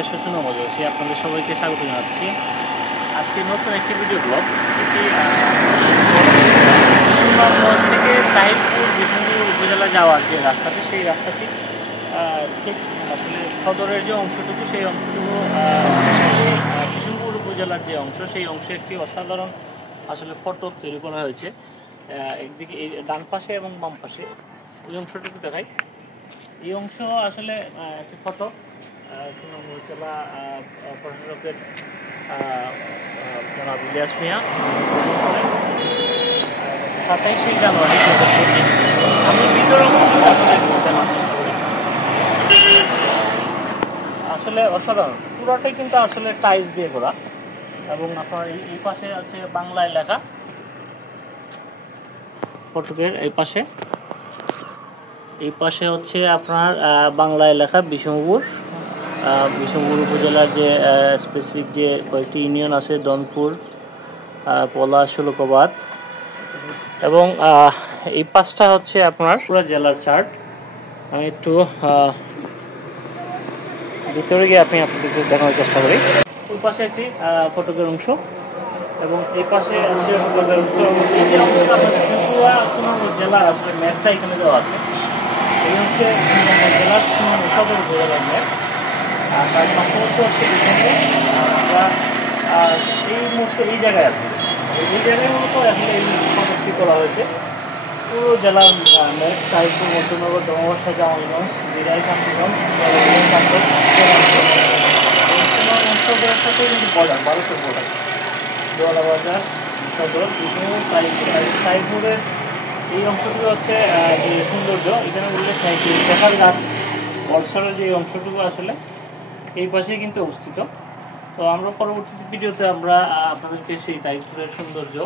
নিজস্ব সুনামগঞ্জ সেই আপনাদের সবাইকে স্বাগত জানাচ্ছি। আজকে নতুন একটি ভিডিও ব্লগ। এটি সুনামগঞ্জ থেকে তাহিরপুর বিষ্ণুপুর উপজেলা যাওয়ার যে রাস্তাটি, সেই রাস্তাটি ঠিক আসলে সদরের যে অংশটুকু, সেই অংশটুকু বিষ্ণুপুর উপজেলার যে অংশ, সেই অংশে একটি অসাধারণ আসলে ফটক তৈরি করা হয়েছে। একদিকে এই ডান পাশে এবং বাম পাশে এই অংশটুকু দেখাই। এই অংশ আসলে একটি ফটক সুনামগঞ্জ জেলা প্রশাসকের জনাব ইলিয়াস মিয়া 27শে জানুয়ারি 2025 আমি ভিডিওর আসলে অসাধারণ, পুরোটাই কিন্তু আসলে টাইলস দিয়ে করা এবং আপনার এই পাশে আছে বাংলায় লেখা ফটকের এই পাশে হচ্ছে আপনার বাংলায় লেখা বিষ্ণুপুর উপজেলার যে স্পেসিফিক যে কয়েকটি ইউনিয়ন আছে, দনপুর, পলাশ, শুলকবাদ এবং এই পাশটা হচ্ছে আপনার পুরো জেলার চার্ট। আমি একটু ভিতরে গিয়ে আপনাদেরকে দেখানোর চেষ্টা করি। ওই পাশে একটি ফটকের অংশ এবং এই পাশে আছে ফটকের অংশ এবং এই যে অংশটা আপনাদের সুনামগঞ্জ জেলার আসলে ম্যাপটা এখানে দেওয়া আছে। এই হচ্ছে জেলার সদর উপজেলার ম্যাপ। আর তার পাশাপাশি হচ্ছে আমরা এই মুহূর্তে এই জায়গায় আছে, এই জায়গায় মূলত আসলে এই ফটকটি করা হয়েছে। পুরো জেলার ম্যাপ তাহিরপুর, মধ্যনগর, ডোমাবাসা, জামালগঞ্জ, বিরাই, শান্তিগঞ্জ, সাথে কিন্তু বর্ডার, ভারতের বর্ডার, দোয়ালা বাজার, সদর, বিষ্ণুপুর, তাহিরপুরের এই অংশটুকু হচ্ছে যে সৌন্দর্য এখানে উল্লেখ হয় যে দেখারঘাট বর্ষার যে অংশটুকু আসলে এই পাশেই কিন্তু অবস্থিত। তো আমরা পরবর্তী ভিডিওতে আমরা আপনাদেরকে সেই তাহিরপুরের সৌন্দর্য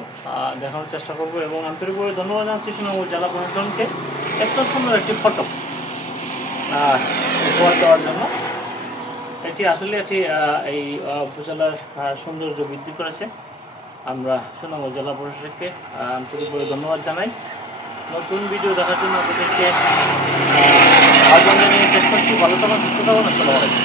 দেখানোর চেষ্টা করব এবং আন্তরিকভাবে ধন্যবাদ জানাচ্ছি সুনামগঞ্জ জেলা প্রশাসনকে এত সুন্দর একটি ফটক উপহার দেওয়ার জন্য। এটি আসলে একটি এই উপজেলার সৌন্দর্য বৃদ্ধি করেছে। আমরা সুনামগঞ্জ জেলা প্রশাসককে আন্তরিকভাবে ধন্যবাদ জানাই। নতুন ভিডিও দেখার জন্য আপনাদেরকে আহ্বান জানিয়ে শেষ করছি। ভালো থাকুন, সুস্থ থাকুন। আসসালামু আলাইকুম।